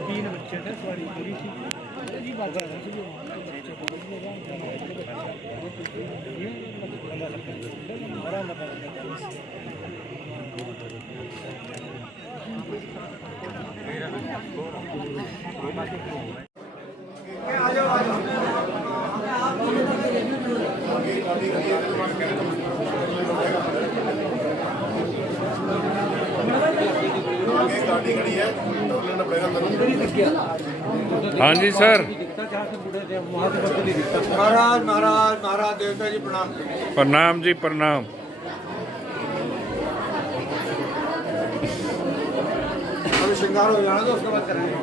तीन बच्चे थे सवारी पूरी थी जी बात है हाँ जी सर। महाराज महाराज महाराज देवता जी प्रणाम। प्रणाम जी प्रणाम। अभी श्रृंगार हो जाना तो उसके बाद करेंगे।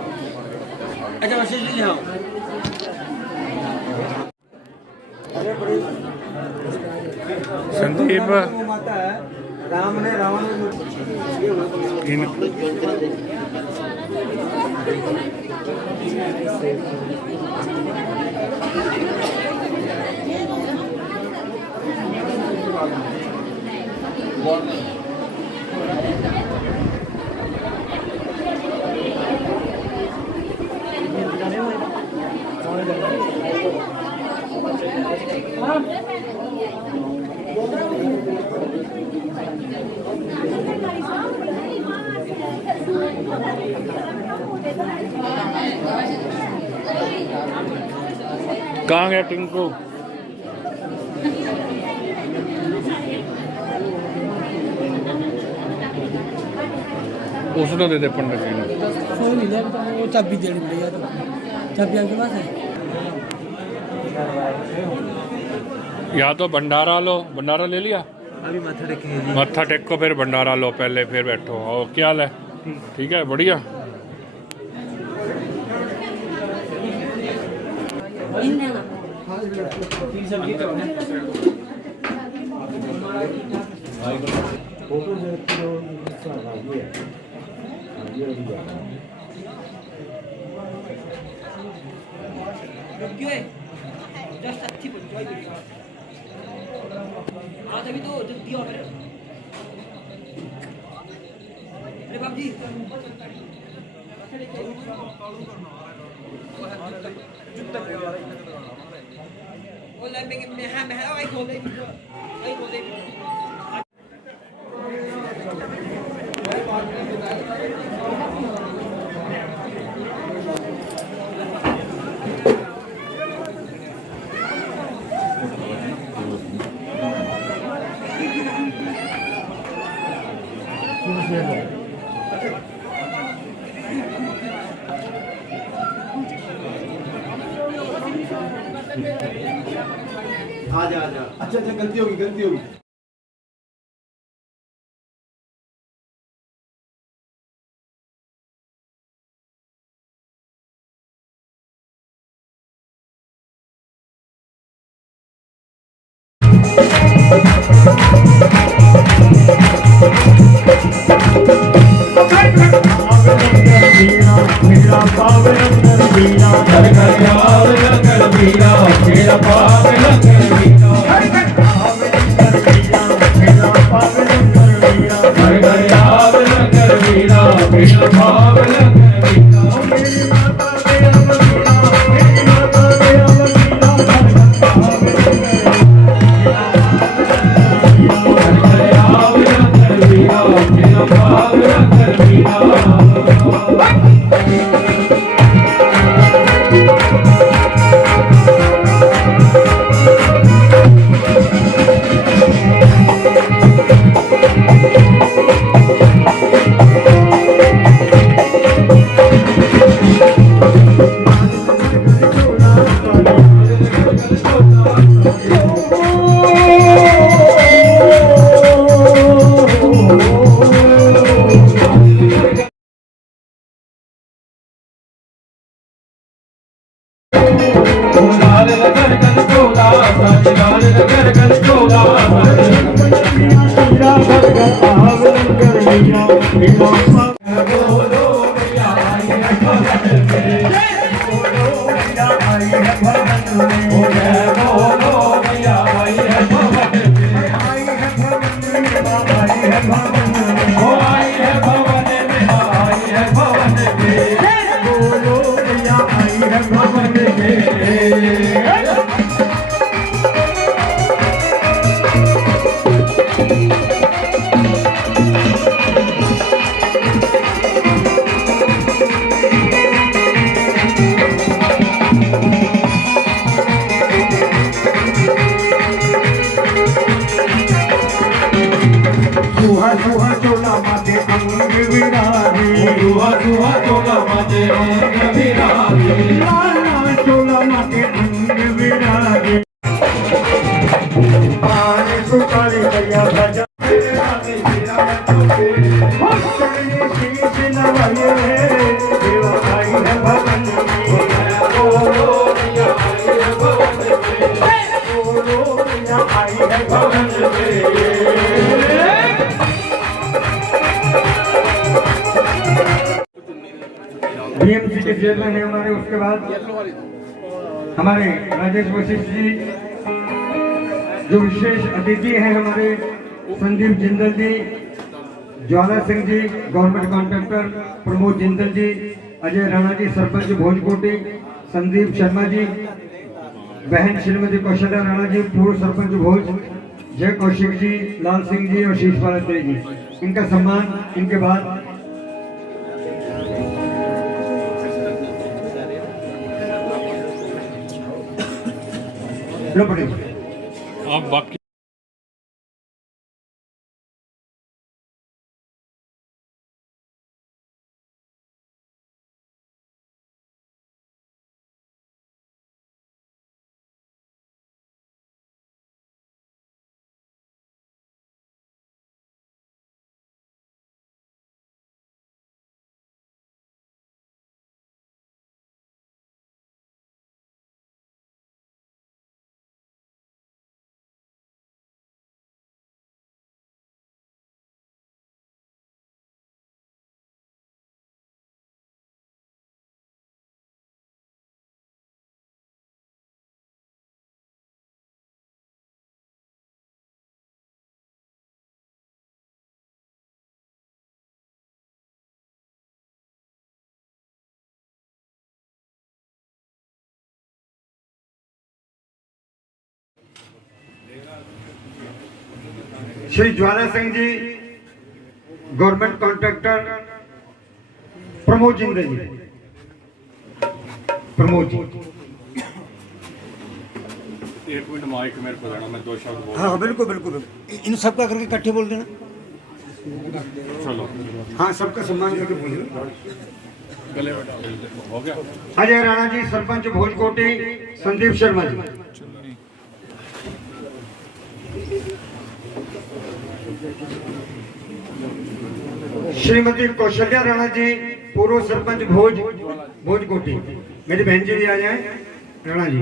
अच्छा वशिष्ठ जी हाँ। संदीप माता है राम ने रावण कहाँ गया टिंकू? उसने दे दे पंडित जी ने। कोई नहीं ले वो चाबी देनी पड़ेगी तो चाबी आपके पास है या तो भंडारा लो। भंडारा ले लिया? अभी मत्था टेको फिर भंडारा लो पहले फिर बैठो। और क्या हाल है? ठीक है बढ़िया। जस्ट अच्छी आज अभी तो जब दिया अरे बाप जी वो लाइन में है आई खोल दे आजा आजा। अच्छा अच्छा गलती होगी गलती होगी। मेरा पावे लंगर बीना घर घर आवे लंगर बीना मेरा पावे लंगर बीना घर घर आवे लंगर बीना मेरा पावे लंगर बीना घर घर आवे लंगर बीना मेरा पावे लंगर बीना मेरी माता मेरा बीना मेरी माता मेरा बीना घर घर आवे लंगर बीना मेरा पावे लंगर बीना लाल नगर गल चोला साजी लाल नगर गल चोला मीरा भगत आव लंगर मीरा बोलो मैया आई है भगत में बोलो मैया आई है भगत में बोलो मैया आई है भगत में आई है भगत में आई है भगत में ओ आई है भगत में आई है भगत में बोलो मैया आई है भगत में सुहा सुहा चोला माते अंग विराजे सुहा सुहा चोला माते अंग विराजे लाल चोला माते अंग विराजे आने सुकाली भैया भजा शीश नवाये देवा आई है भवन बोलो मैया आई है भवन बोलो मैया आई है भवन बीएमसी के चेयरमैन है हमारे। उसके बाद हमारे राजेश वशिष्ठ जी, जो विशेष अतिथि हैं हमारे संदीप जिंदल जी, ज्वाला सिंह जी गवर्नमेंट कॉन्ट्रैक्टर, प्रमोद जिंदल जी, अजय राणा जी सरपंच भोजकोटी, संदीप शर्मा जी, बहन श्रीमती कौशल्या राणा जी पूर्व सरपंच भोज, जय कौशिक जी, लाल सिंह जी और शीशपाल अत्री जी, इनका सम्मान इनके बाद आप बाकी श्री ज्वाला सिंह जी गवर्नमेंट कॉन्ट्रैक्टर, प्रमोद जिंदल जी, प्रमोद जी। एक मिनट माइक मेरे को देना, मैं 2 शब्द बोल। हाँ बिल्कुल बिल्कुल, इन सबका करके इकट्ठे बोल देना। चलो हाँ, सबका सम्मान करके बोलिए। गले बैठा हो गया। अजय राणा जी सरपंच भोजकोटी, संदीप शर्मा जी, श्रीमती कौशल्या राणा जी पूर्व सरपंच भोजकोटी, मेरी बहन जी भी आ जाए। राणा जी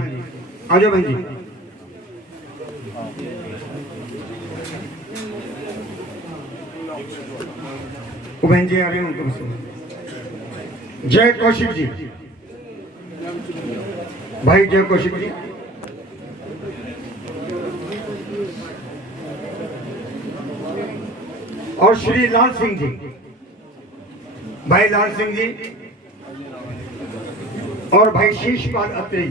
आ जाओ बहन जी। वो बहन जी आ रहे हैं, उनको बस। जय कौशिक जी, भाई जय कौशिक जी, और श्री लाल सिंह जी, भाई लाल सिंह जी, और भाई शीशपाल अत्री,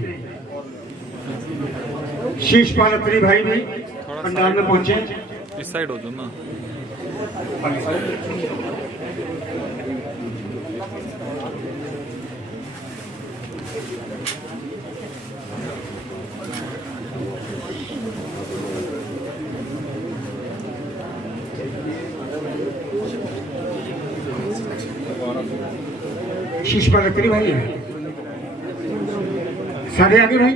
शीशपाल अत्री भाई भी पंडाल में पहुंचे। इस साइड हो जाओ ना। शीश पर लकड़ी भाई है सारे आगे भाई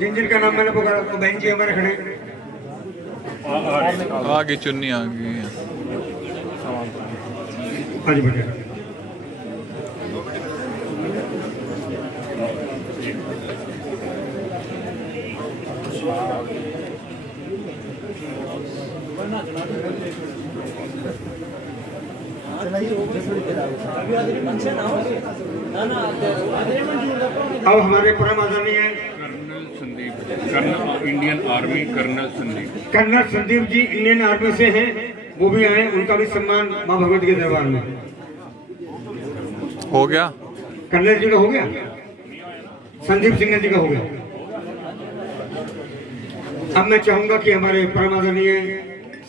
जिन जिन का नाम मैंने पुकारा तो बहन जी हमारे खड़े आगे चुन्नी आ गई है। आज बेटे अब हमारे परम आदरणीय colonel Sandeep, colonel Indian army colonel Sandeep ji Indian army से हैं, वो भी आए, उनका भी सम्मान मां भगवती के दरबार में हो गया। कर्नल जी का हो गया, संदीप सिंह जी का हो गया। अब मैं चाहूंगा कि हमारे परम आदरणीय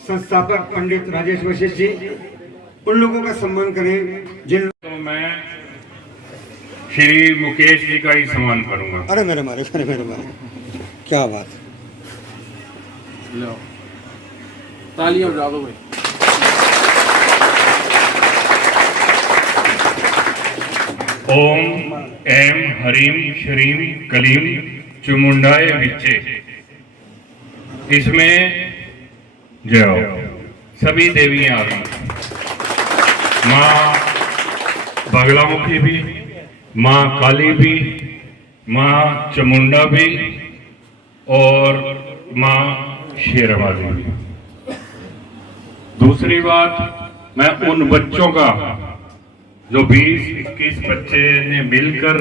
संस्थापक पंडित राजेश वशिष्ठ जी उन लोगों का सम्मान करें जिन तो मैं श्री मुकेश जी का ही सम्मान करूंगा। अरे मेरे मारे क्या बात। तालियां बजा दो भाई। ओम एम हरीम श्रीम कलीम चुमुंडाए विच्चे, इसमें जय सभी देवियां आ गई, माँ बगलामुखी भी, माँ काली भी, माँ चामुंडा भी और माँ शेरवाली भी। दूसरी बात, मैं उन बच्चों का जो 20-21 बच्चे ने मिलकर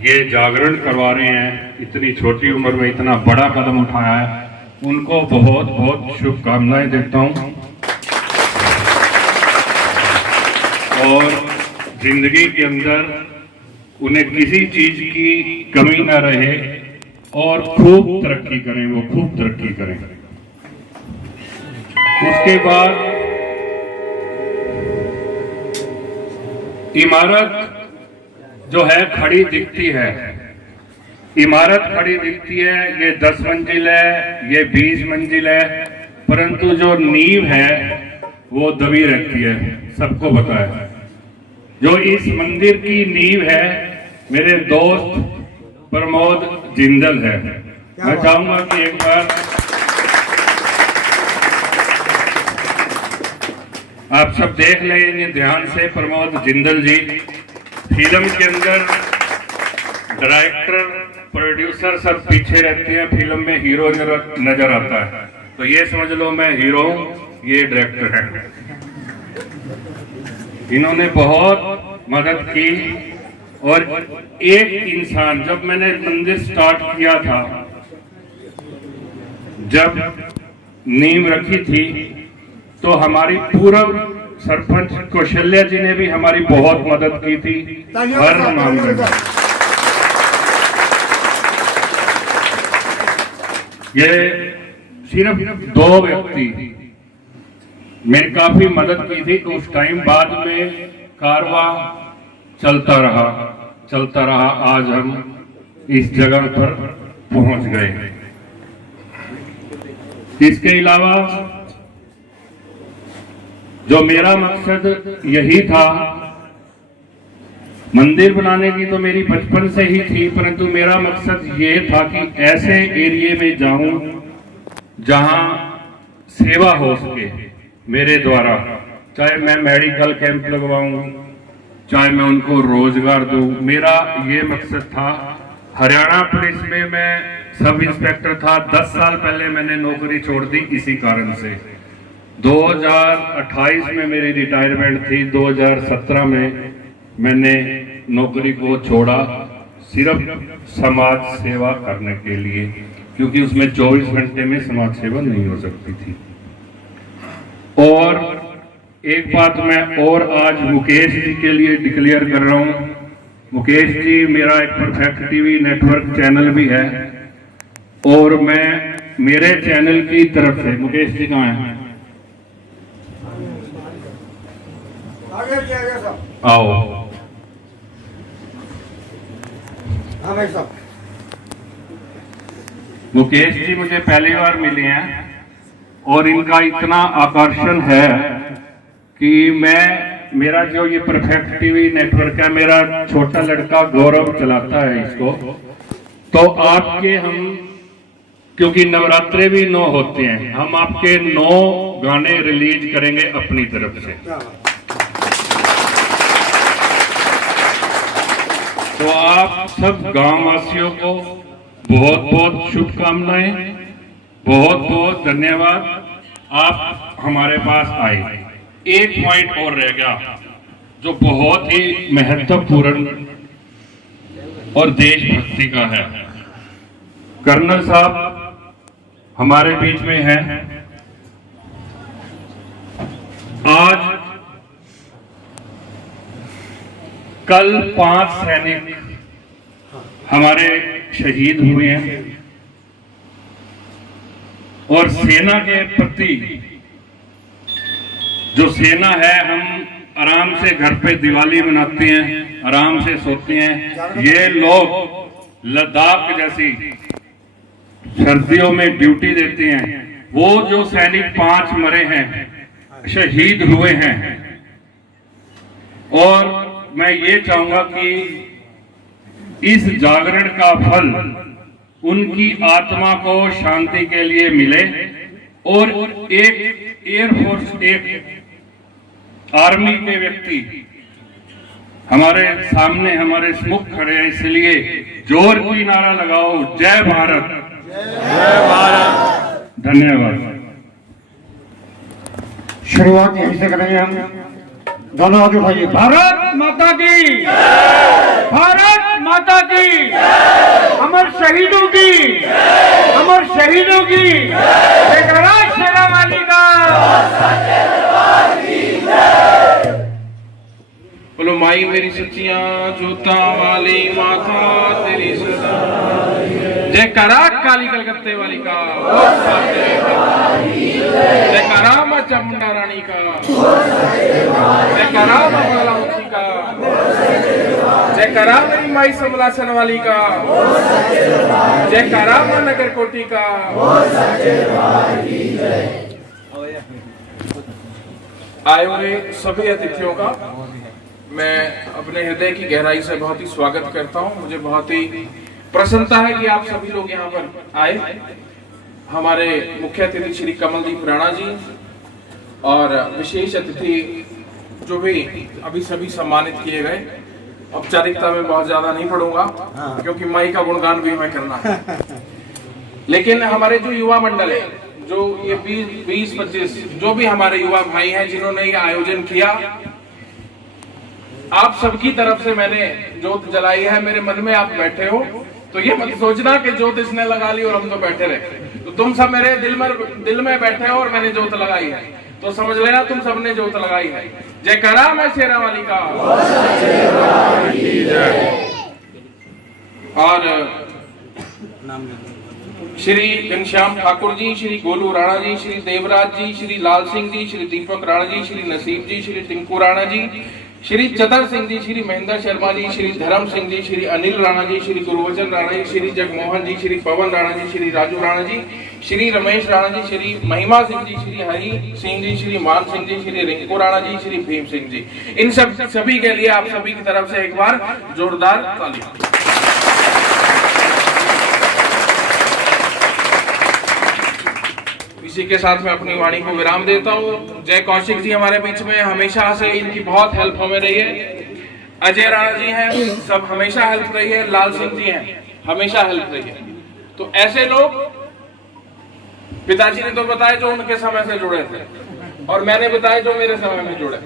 ये जागरण करवा रहे हैं, इतनी छोटी उम्र में इतना बड़ा कदम उठाया है, उनको बहुत बहुत शुभकामनाएं देता हूं और जिंदगी के अंदर उन्हें किसी चीज की कमी ना रहे और खूब तरक्की करें, वो खूब तरक्की करें। उसके बाद इमारत जो है खड़ी दिखती है, इमारत खड़ी दिखती है, ये 10 मंजिल है, ये 20 मंजिल है, परंतु जो नींव है वो दबी रहती है, सबको पता है। जो इस मंदिर की नींव है मेरे दोस्त प्रमोद जिंदल है। मैं चाहूंगा कि एक बार आप सब देख लें ध्यान से। प्रमोद जिंदल जी फिल्म के अंदर डायरेक्टर प्रोड्यूसर सब पीछे रहते हैं, फिल्म में हीरो नजर आता है, तो ये समझ लो मैं हीरो हूं, ये डायरेक्टर है। इन्होंने बहुत मदद की और एक इंसान, जब मैंने मंदिर स्टार्ट किया था, जब नींव रखी थी, तो हमारी पूर्व सरपंच कौशल्या जी ने भी हमारी बहुत मदद की थी हर मामले में। ये सिर्फ 2 व्यक्ति मेरी काफी मदद की थी, तो उस टाइम बाद में कारवा चलता रहा, आज हम इस जगह पर पहुंच गए। इसके अलावा जो मेरा मकसद यही था, मंदिर बनाने की तो मेरी बचपन से ही थी, परंतु मेरा मकसद ये था कि ऐसे एरिया में जाऊं जहां सेवा हो सके मेरे द्वारा, चाहे मैं मेडिकल कैंप लगवाऊं, चाहे मैं उनको रोजगार दूं। मेरा ये मकसद था। हरियाणा पुलिस में मैं सब इंस्पेक्टर था, 10 साल पहले मैंने नौकरी छोड़ दी इसी कारण से। 2028 में मेरी रिटायरमेंट थी, 2017 में मैंने नौकरी को छोड़ा सिर्फ समाज सेवा करने के लिए, क्योंकि उसमें 24 घंटे में समाज सेवा नहीं हो सकती थी। और एक बात मैं और आज मुकेश जी के लिए डिक्लेयर कर रहा हूं। मुकेश जी मेरा एक परफेक्ट टीवी नेटवर्क चैनल भी है, और मैं मेरे चैनल की तरफ से, मुकेश जी कहाँ हैं? आओ। हाँ भाई साहब। मुकेश जी मुझे पहली बार मिले हैं और इनका इतना आकर्षण है कि मैं मेरा जो ये परफेक्ट टीवी नेटवर्क है, मेरा छोटा लड़का गौरव चलाता है इसको। तो आपके हम, क्योंकि नवरात्रे भी 9 होते हैं, हम आपके 9 गाने रिलीज करेंगे अपनी तरफ से। तो आप सब गांव वासियों को बहुत बहुत शुभकामनाएं, बहुत बहुत धन्यवाद, आप हमारे पास आए। एक पॉइंट और रह गया जो बहुत ही महत्वपूर्ण और देशभक्ति का है। कर्नल साहब हमारे बीच में हैं। आज कल 5 सैनिक हमारे शहीद हुए हैं और सेना के प्रति जो सेना है, हम आराम से घर पे दिवाली मनाते हैं, आराम से सोते हैं। ये लोग लद्दाख जैसी सर्दियों में ड्यूटी देते हैं। वो जो सैनिक 5 मरे हैं, शहीद हुए हैं, और मैं ये चाहूंगा कि इस जागरण का फल उनकी आत्मा को शांति के लिए मिले। और एक एयरफोर्स, एक आर्मी के व्यक्ति हमारे सामने, हमारे सम्मुख खड़े हैं, इसलिए जोर की नारा लगाओ, जय भारत, जय भारत। धन्यवाद। शुरुआत यहीं से करेंगे हम। दोनों हाथ उठाइए। भारत माता की, भारत माता की, अमर शहीदों की, अमर शहीदों की, जयकारा शेरा वाली का। बोलो माई मेरी सच्चियां जोता वाली माता तेरी सदा। जयकारा काली कलकत्ते वाली का, जयकारा मां चामुंडा रानी का, जयकारा मां बालामुखी का, जयकारा मेरी माई समलासन वाली का, जयकारा मां नगर कोटी का। आए हुए सभी अतिथियों का मैं अपने हृदय की गहराई से बहुत ही स्वागत करता हूं। मुझे बहुत ही प्रसन्नता है कि आप सभी लोग यहाँ पर आए। हमारे मुख्य अतिथि श्री कमलदीप राणा जी और विशेष अतिथि जो भी अभी सभी सम्मानित किए गए। औपचारिकता में बहुत ज्यादा नहीं पढ़ूंगा क्योंकि माई का गुणगान भी हमें करना है। लेकिन हमारे जो युवा मंडल है, जो ये 20-25 जो भी हमारे युवा भाई हैं जिन्होंने ये आयोजन किया, आप सबकी तरफ से मैंने जोत जलाई है। मेरे मन में आप बैठे हो तो ये मत सोचना कि जोत इसने लगा ली और हम तो बैठे रहे। तो तुम सब मेरे दिल में बैठे हो और मैंने जोत लगाई है, तो समझ लेना तुम सबने जोत लगाई है। जयकारा मैं शेरा वाली का। और श्री घनश्याम ठाकुर जी, श्री गोलू राणा जी, श्री देवराज जी, श्री लाल सिंह जी, श्री दीपक राणा जी, श्री नसीब जी, श्री टिंकू राणा जी, श्री चतर सिंह जी, श्री महेंद्र शर्मा जी, श्री धर्म सिंह जी, श्री अनिल राणा जी, श्री गुरुवचन राणा जी, श्री जगमोहन जी, श्री पवन राणा जी, श्री राजू राणा जी, श्री रमेश राणा जी, श्री महिमा सिंह जी, श्री हरि सिंह जी, श्री मान सिंह जी, श्री रिंकू राणा जी, श्री भीम सिंह जी। इन सभी के लिए आप सभी की तरफ से एक बार जोरदार तालियां। इसी के साथ मैं अपनी वाणी को विराम देता हूँ। जय कौशिक जी हमारे बीच में, हमेशा से इनकी बहुत हेल्प हमें रही है। अजय राणा जी हैं, सब हमेशा हेल्प रही है। लाल सिंह जी हैं, हमेशा हेल्प रही है। तो ऐसे लोग पिताजी ने तो बताया जो उनके समय से जुड़े थे, और मैंने बताया जो मेरे समय में जुड़े।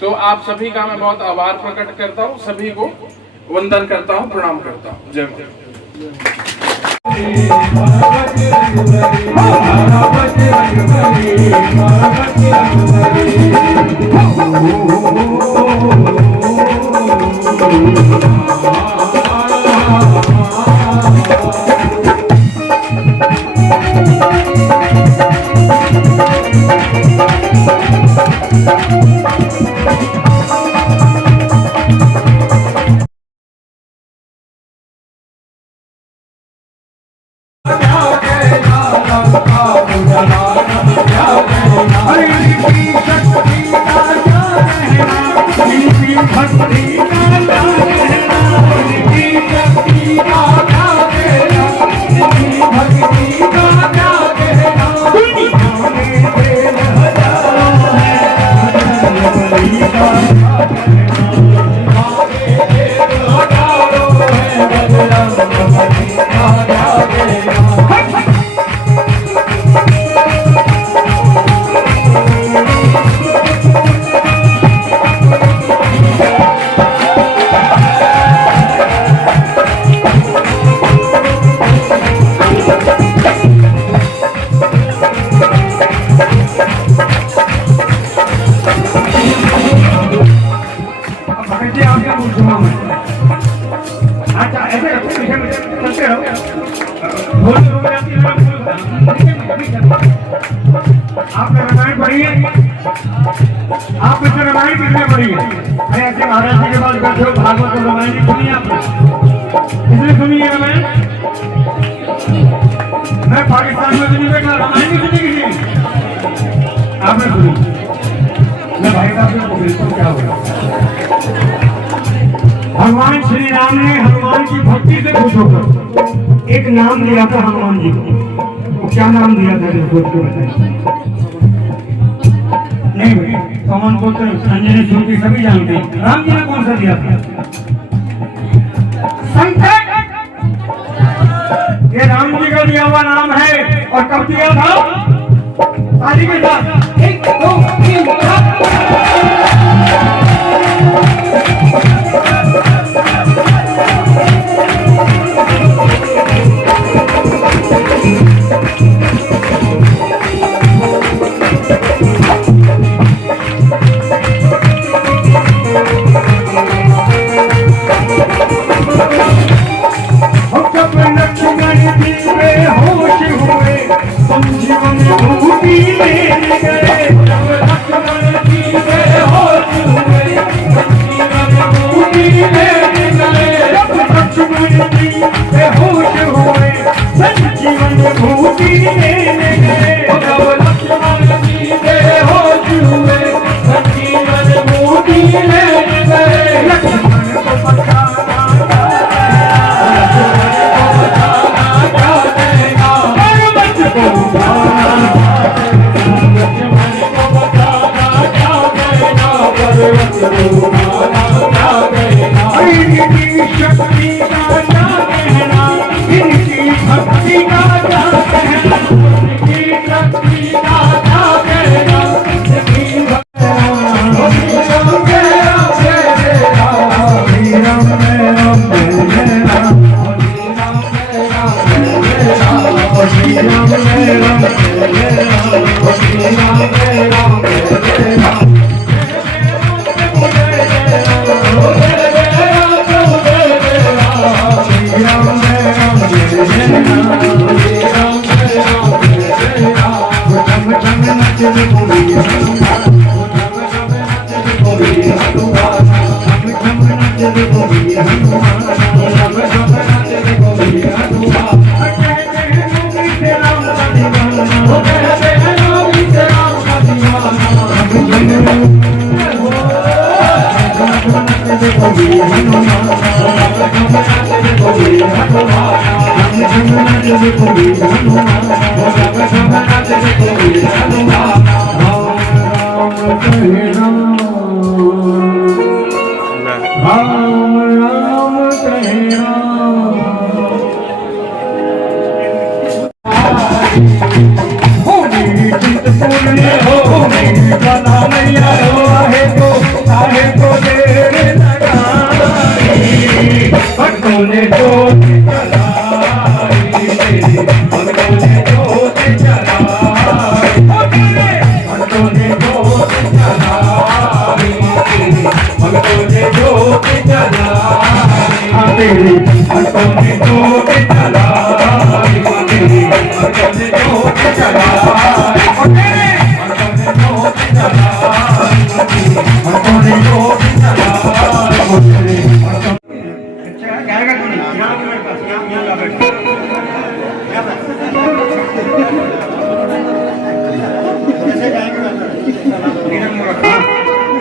तो आप सभी का मैं बहुत आभार प्रकट करता हूँ, सभी को वंदन करता हूँ, प्रणाम करता हूँ। जय माता। हरि की शक्ति का अच्छा ऐसे रखो, पीछे पीछे चलते रहो। बोल दो मेरा आपने रामायण पढ़ी है? आप इसमें रामायण किसने पढ़ी है? अरे ऐसे महाराज जी के पास बैठे हो, भागवत और रामायण नहीं सुनी आपने? इसने सुनी है रामायण? मैं पाकिस्तान में तो नहीं बैठा, रामायण नहीं सुनी किसी ने? आपने सुनी? मैं भाई साहब को बिल्कुल क्या होगा। भगवान श्री राम ने हनुमान की भक्ति से खुश होकर एक नाम दिया था हनुमान जी को। वो क्या नाम दिया था सोच के बताइए। नहीं भाई पवन पुत्र अंजनी सूर्य सभी जानते हैं। राम जी ने कौन सा दिया था? संकट। ये राम जी का दिया हुआ नाम है। और कब दिया था? ताली के साथ 1 2 3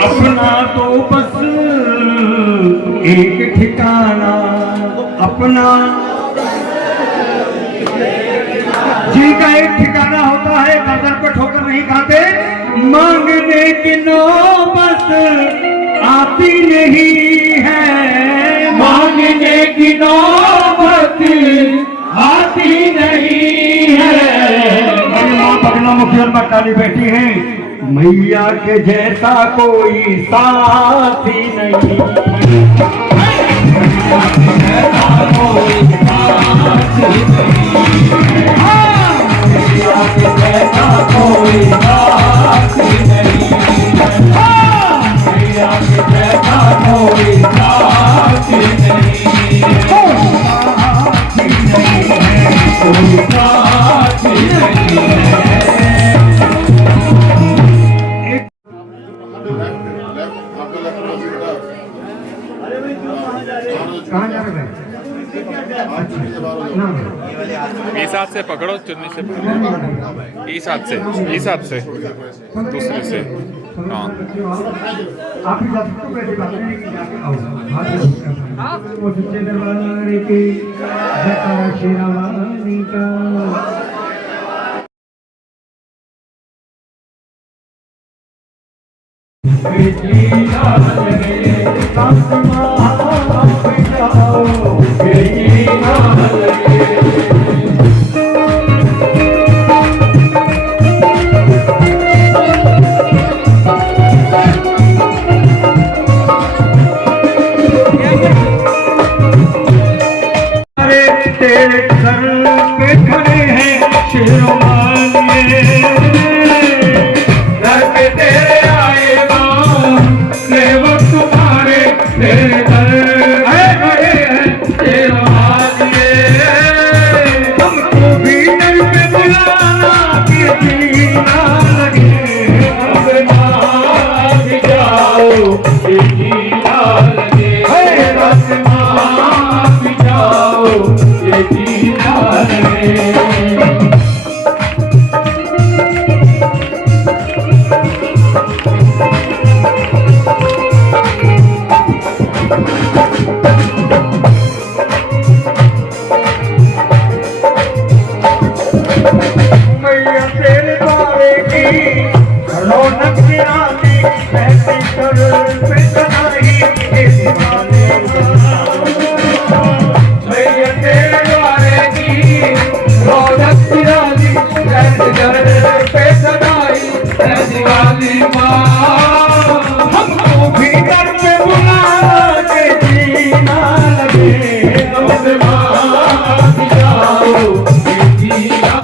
अपना तो बस एक ठिकाना, अपना जिनका एक ठिकाना होता है, गर्दन पर ठोकर नहीं खाते, मांगने की नौबत आती नहीं है, मांगने की नौबत आती नहीं है। माँ पगला मुखिया मकाली बैठी है, मैया के जैसा कोई साथी नहीं, मैया के जैसा कोई साथी नहीं, मैया के जैसा कोई साथी कहाँ जा रहे हैं? इस हाथ से पकड़ो, चुन्नी से पकड़ो, इस हाथ से दूसरे से। हाँ आप ही जा सकते हो, बैठे बातें नहीं की, जाके आओ। वो सच्चे दरबार की जयकारा शेरा वाली का। तेरे सर पे खड़े हैं शेरों वाले, घर पे तेरे आए सेवक तुम्हारे, तेरे घर खड़े हैं शेरों वाले। हमको भी दर पे बुलाना कि जीना लगे, अब मान जाओ कि जीना लगे, रस मान जाओ ये जीना लगे। मैया तेरे द्वारे की रौनक निराली, ऐसी कर पे सदाई के दीवाने। मैया तेरे द्वारे की रौनक निराली, ऐसी कर पे सदाई के दीवानी माँ। हमको भी घर पे बुलाना के जीना लगे, अब मान जाओ ये जीना।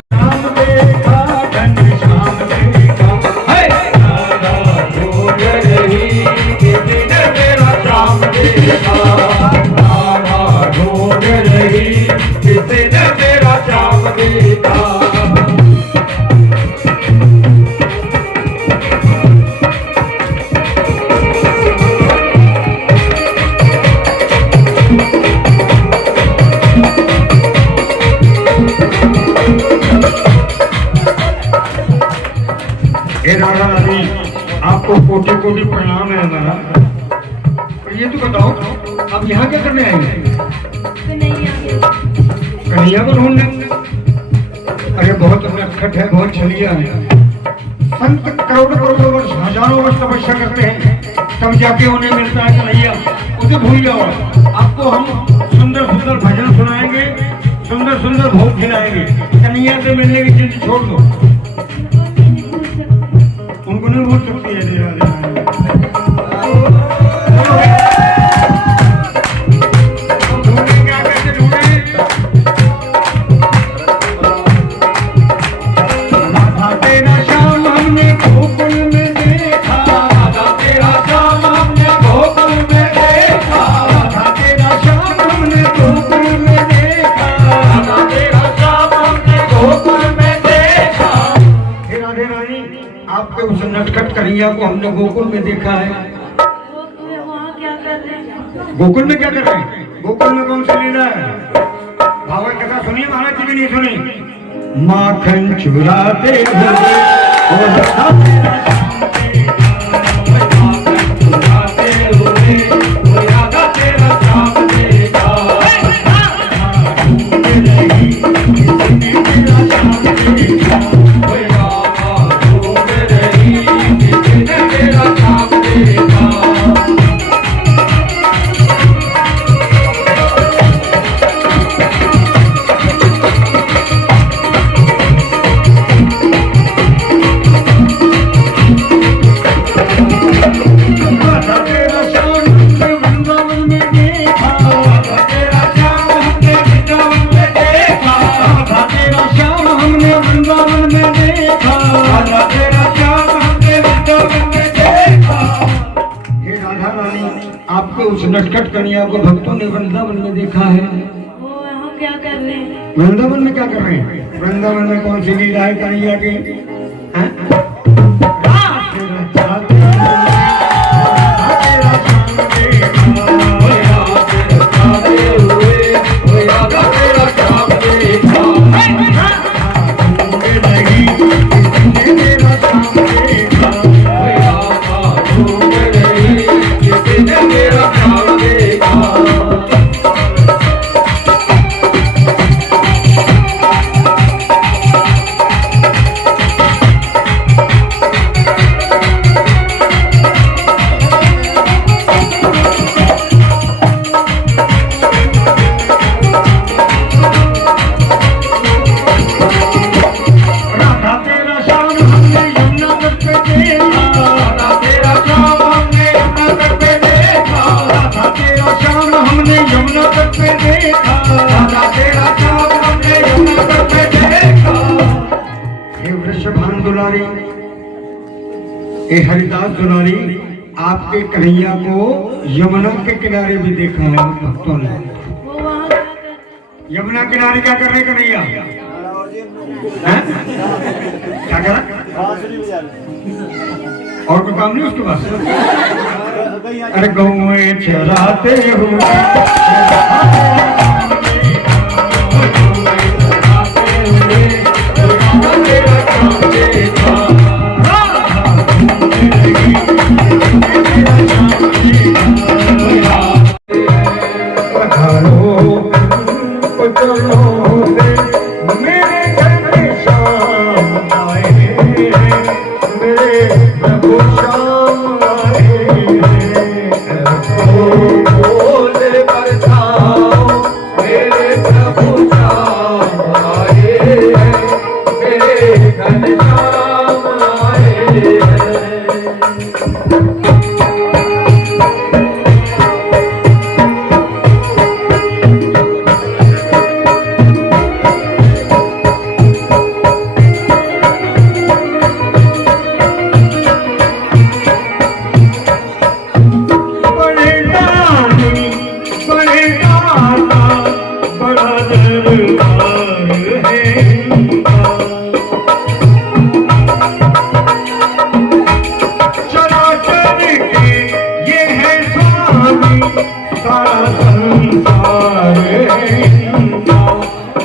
राधा रानी आपको कोटि कोटि प्रणाम है हमारा। और ये तो बताओ आप यहाँ क्या करने आएंगे? कन्हैया को ढूंढने? अरे बहुत नटखट है, बहुत छलिया है। संत करोड़ों करोड़ों वर्ष, हजारों वर्ष तपस्या करते हैं, तब जाके उन्हें मिलता है कन्हैया। उसे भूल जाओ। आपको हम सुंदर सुंदर भजन सुनाएंगे, सुंदर सुंदर भोग खिलाएंगे। कन्हैया से मिलने की जिद छोड़ दो। उनको नहीं भूल सकती है। क्या कैसे ढूंढे? राधा तेरा श्याम हमने गोकुल में देखा, राधा तेरा श्याम हमने गोकुल में देखा, राधा तेरा श्याम हमने गोकुल में देखा, राधा तेरा श्याम हमने गोकुल में देखा। हे राधे रानी, आपके उस नटखट कन्हैया को हमने गोकुल में देखा है। गोकुल में क्या कर रहे हैं? गोकुल में कौन सी लीला है? भागवत कथा सुनिए महाराज जी की नहीं सुनी? माखन चुराते हुए आपके उस नटखट कन्हैया को भक्तों ने वृंदावन में देखा है। वो यहाँ क्या कर रहे हैं? वृंदावन में क्या कर रहे हैं? वृंदावन में कौन सी लीला है कन्हैया की? हैं? यमुना तट पे देखा, राधा तेरा चाँद हमने यमुना तट पे देखा। हे वृषभान दुलारी, हे हरिदास दुलारी, आपके कन्हैया को यमुना के किनारे भी देखा है भक्तों ने। वो वहाँ क्या कर यमुना किनारे क्या कर रहे कन्हैया? हैं? क्या कर रहा? और कोई काम नहीं उसके पास? अरे गौएं चराते मेरे घर में शाम आए, मेरे प्रभु शाम आए, बोले बरसाओ, मेरे प्रभु शाम आए, मेरे घर शाम आए।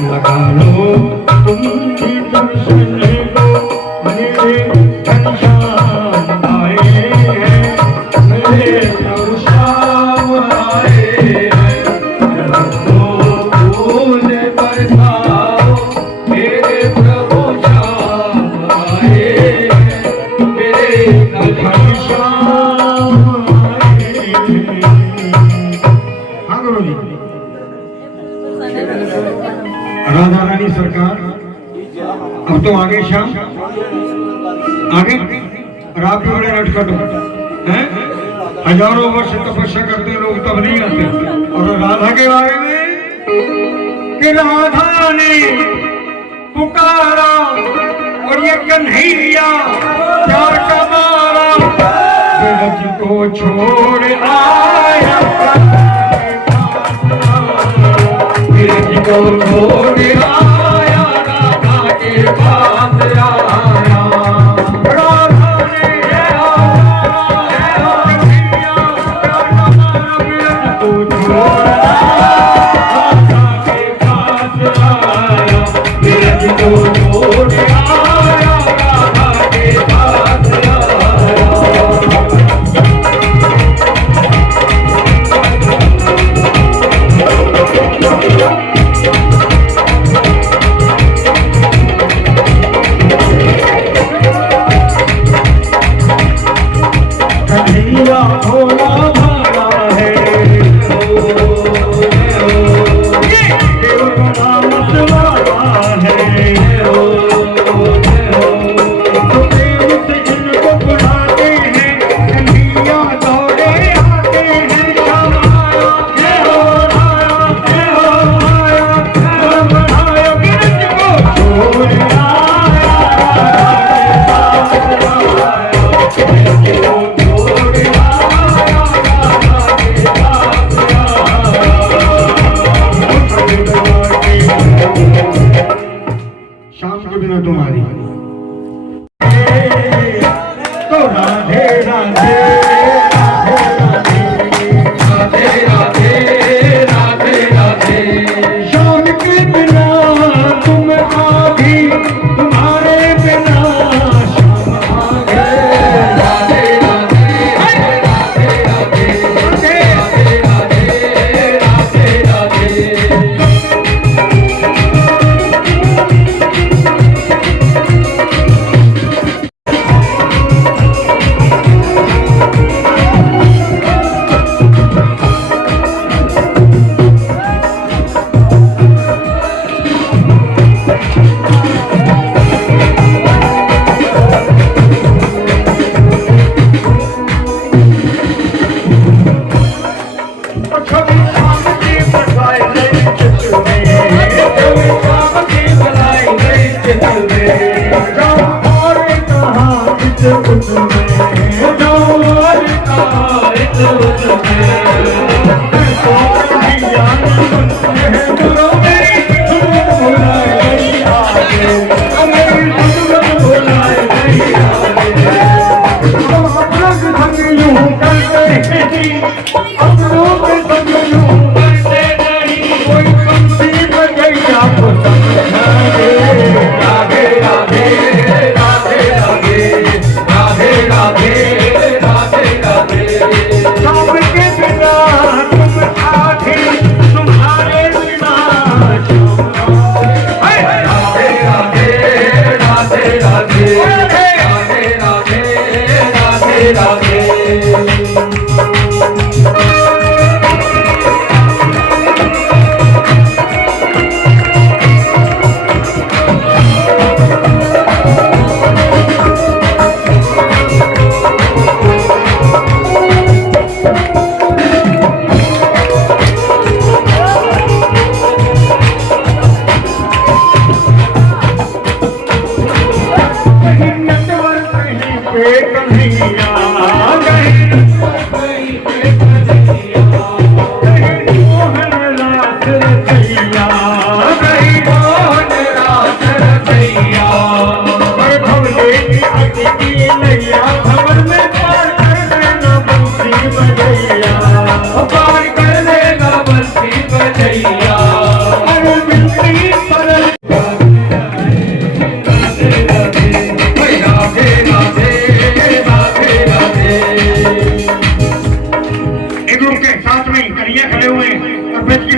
लगा लो तुम भी दर्शन को, मेरे घनश्याम आए हैं, मेरे प्रभु श्याम आए हैं। फूल बरसाओ, मेरे प्रभु श्याम आए हैं, मेरे घनश्याम आए हैं। हाँ गुरु जी। राधा रानी सरकार, अब तो आगे शाम आगे, और आप भी बड़े नटखट हैं। हजारों वर्ष तपस्या करते लोग तब नहीं आते। और राधा के बारे में कि राधा ने पुकारा और ये कन्हैया प्यार का मारा, ब्रज को छोड़ आया, ब्रज को छोड़ आया, राधा के पास आया। राधा ने कन्हैया प्यार का मारा, ब्रज को छोड़ राधा के पास आया, ब्रज को छोड़ आया, राधा के पास आया।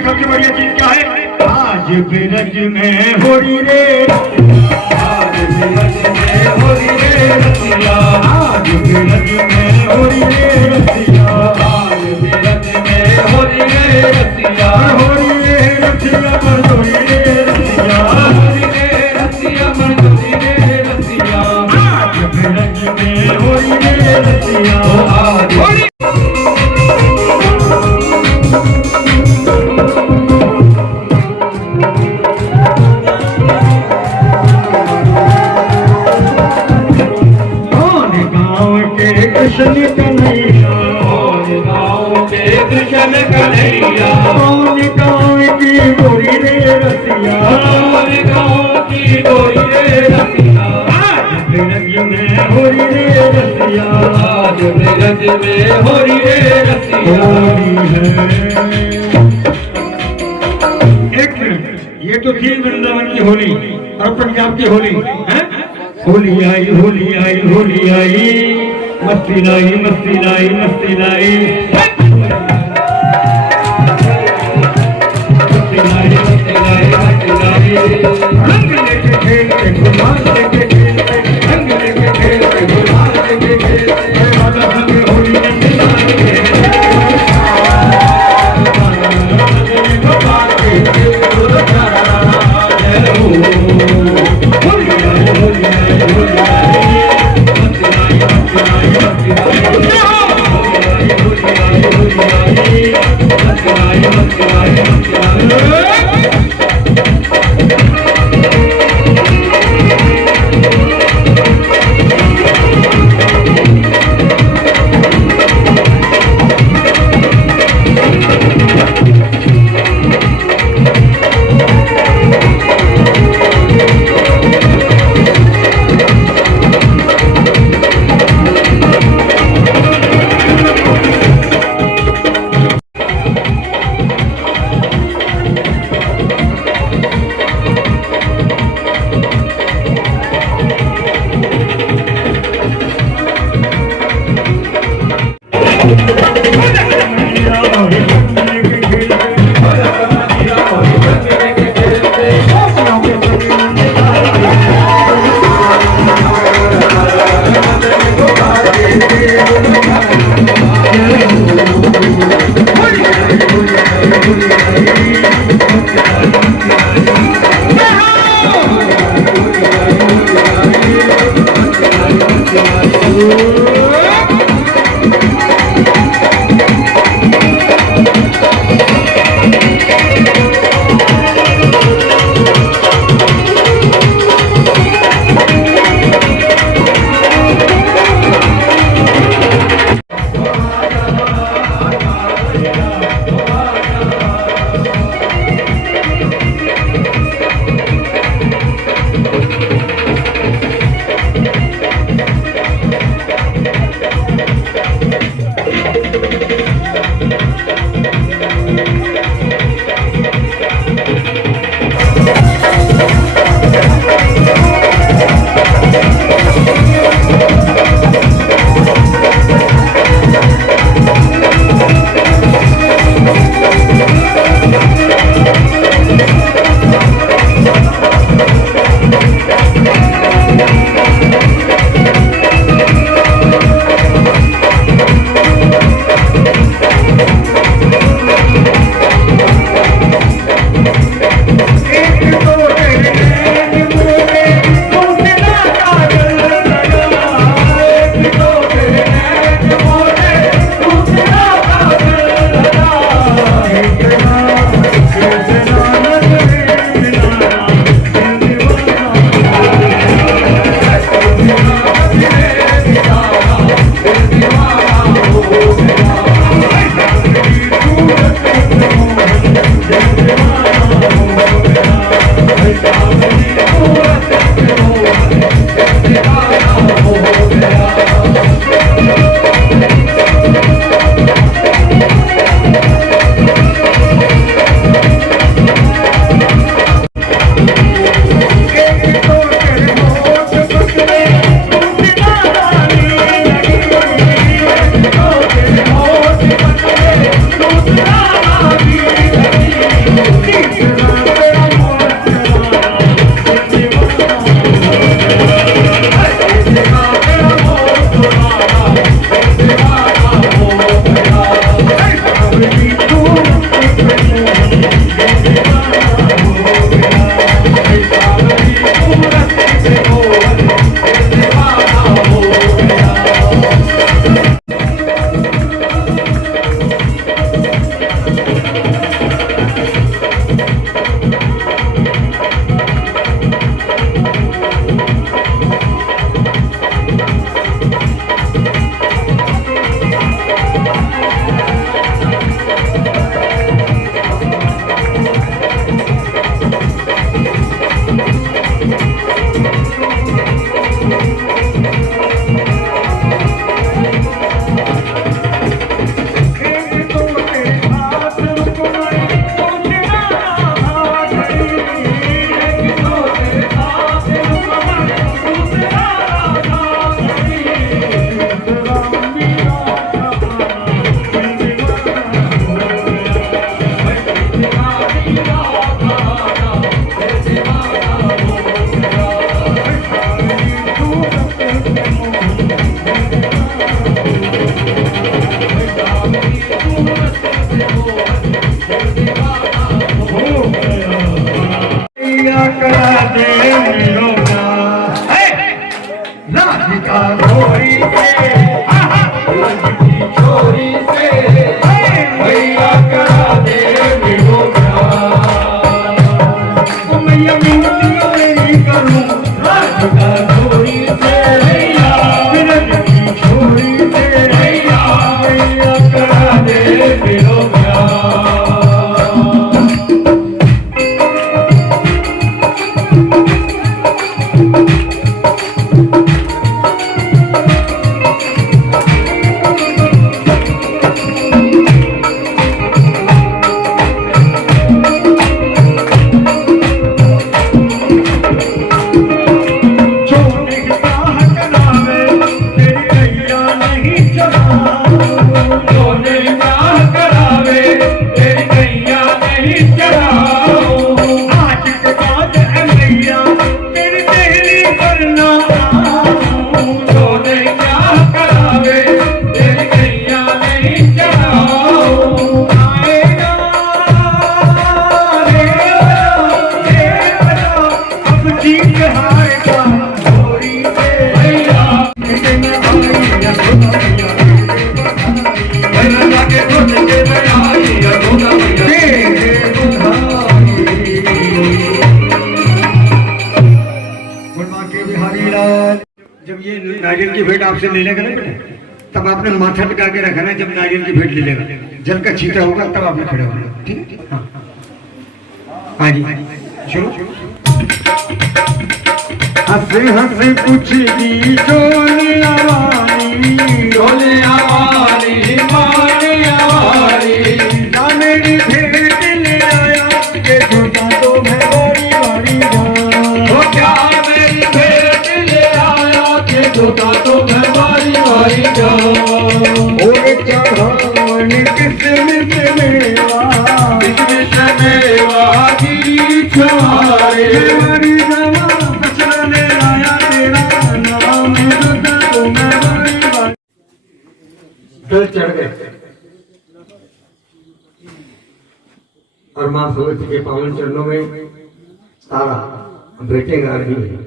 सबसे बढ़िया चीज क्या है? आज बिरज में होरी रे, आज बिरज में होरी रे रसिया, आज बिरज में होरी रे रसिया, आज बिरज में होरी रे रसिया, होरी रे रसिया मरदोरी रे रसिया, होरी रे रसिया मरदोरी रे रसिया, आज बिरज में होरी रे रसिया, आज होरी कृष्ण कन्हैया, गाँव के कृष्ण कन्हैया, गाँव की गोरी रे रसिया, गाँव की गोरी रे रसिया, आज बिरज में होरी रे रसिया, आज बिरज में होरी रे रसिया, एक ये तो थी वृंदावन की होली और पंजाब की होली है। होली आई होली आई होली आई, मस्ती लाई मस्ती लाई मस्ती लाई, मस्ती लाई मस्ती लाई मस्ती लाई, रंग लेके खेलते गुलाल लेके खेलते, रंग लेके खेलते गुलाल लेके खेलते, माता संग होली जब ये नारियल की भेंट आपसे ले लेगा ना बेटा, तब आपने माथा टिका के रखना है। जब नारियल की भेंट ले लेगा, जल का छींटा होगा, तब आपने खड़े होगा। ठीक है? हाँ जी, शुरू। हंसे हंसे पूछेगी जोली आवानी, जोली आवानी, मानी आवानी, ना मेरी भेंट ले आया के झूठा तो मैं बड़ी बड़ी जान। ओ क्या मेरी भेंट ले आया के झूठा तो मैं बड़ी बड़ी जान। और चढ़ावन किसमिस मेवा, किसमिस मेवाजी छुआरे हरी जवा फसल ने लाया तेरा नाम दुध तुम्हें बड़ी बात दिल चढ़ गए और मां सरस्वती के पावन चरणों में तारा भेंटें गा रही है।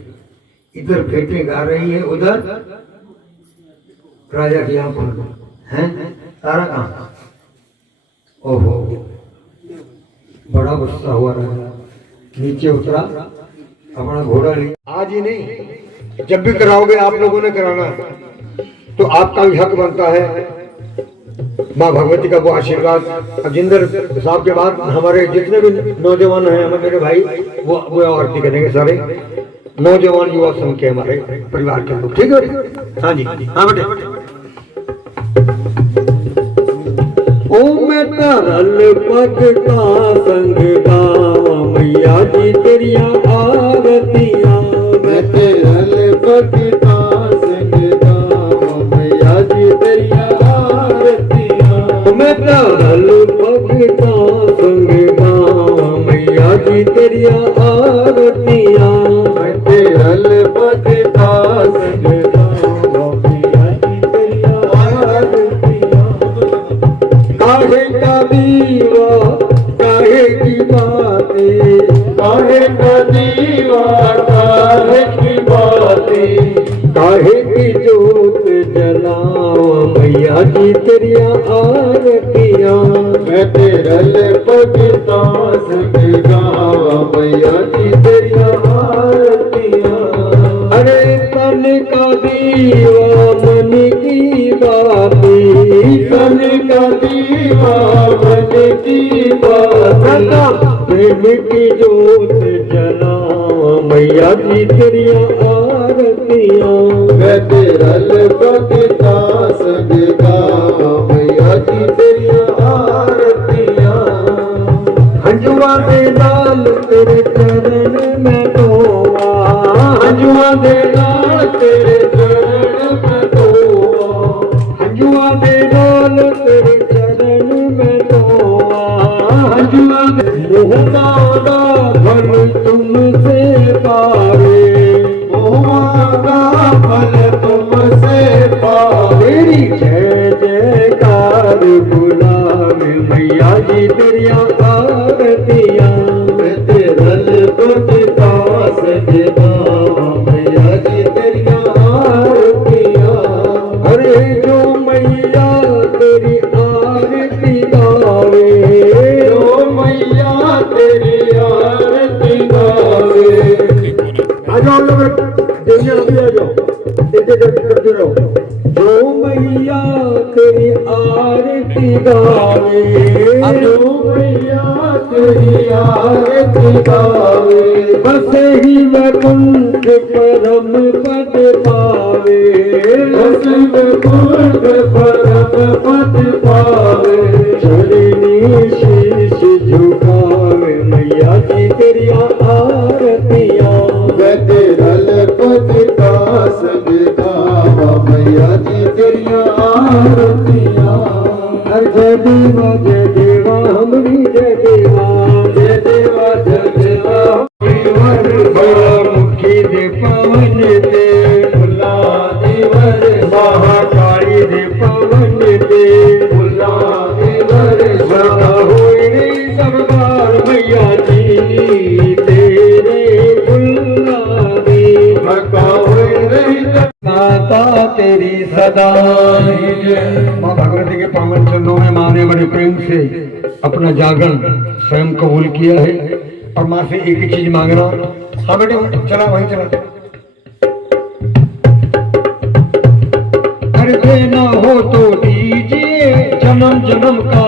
इधर भेंटें गा रही है, उधर राजा की आंख है। तारा कहाँ? ओहो, बड़ा गुस्सा हुआ राजा, नीचे उतरा, अपना घोड़ा लिया। आज ही नहीं, जब भी कराओगे आप लोगों ने कराना तो आपका भी हक बनता है। माँ भगवती का वो आशीर्वाद। अब जिंदर साहब के बाद हमारे जितने भी नौजवान हैं, हमारे मेरे भाई, वो आरती करेंगे सारे नौजवान युवा संघ के हमारे परिवार के लोग। ठीक है? हाँ जी, हाँ बेटे। ओ मैं तरल पगता संग गावा मैया जी तेरिया आरतियां। मैं तरल पगता संग गावा मैया जी तेरिया आरतियां। मैं तरल पगता संग गावा मैया जी तेरिया आरतियां। मैं तरल पगता संग गावा मैया जी तेरिया आरतियां। काहे का दीवा काहे की बातें, काहे का दीवा काहे की बातें, काहे की जोत जलावा मैया जी तेरिया आरतियां। मैं तेरल पगता संग गावा मैया जी तेरिया आरतियां। अरे तन का दीवा मन की बातें, तन का दीवा मन की बातें, प्रेम की जोत जलावा मैया जी तेरिया आरतियां। मैं तेरल पगता संग गावा मैया जी तेरिया आरतियां। हंजुआ दे लाल तेरे चरण में धोवा, हंजुआ दे लाल तेरे चरण में धोवा, हंजुआ दे लाल तेरे चरण में धोवा, हंजुआ दे मोहमादा फल तुमसे पावे, मोहमादा फल तुमसे पावे। जय जयकार बुलावे मैया जी तेरिया आरतियां। मैं तेरल पगता संग गावा मैया जी तेरिया आरतियां। अरे जो मैया तेरी आरती गावे, जो मैया तेरी आरती गावे। आ जाओ लोग, देवियां अभी आ जाओ, करते रहो। जो मैया तेरी आरती गावे, जो मैया तेरी आरती गावे, बस ही वैकुंठ परम पद पावे, बस वैकुंठ परम पद पावे। चरणी शीश झुकावे मैया जी तेरिया आरतियां। मैं तेरल पगता संग गावा मैया जी तेरिया आरतियां। हर जय देवा हमरी जय देवा, जय देवा जय देवा। मुखी दे पवन दे भुला देवर, महाकाली दे पवन दे भुला देवर। सदा होए सरदार मैया जी तेरे भुला दे, भका होए माता तेरी सदा। माँ भगवती के पावन चरणों में माँ ने बड़े प्रेम से अपना जागरण स्वयं कबूल किया है और माँ से एक ही चीज मांगना। हाँ बेटे चला, वहीं चला। अरे देना हो तो दीजिए, जन्म जन्म का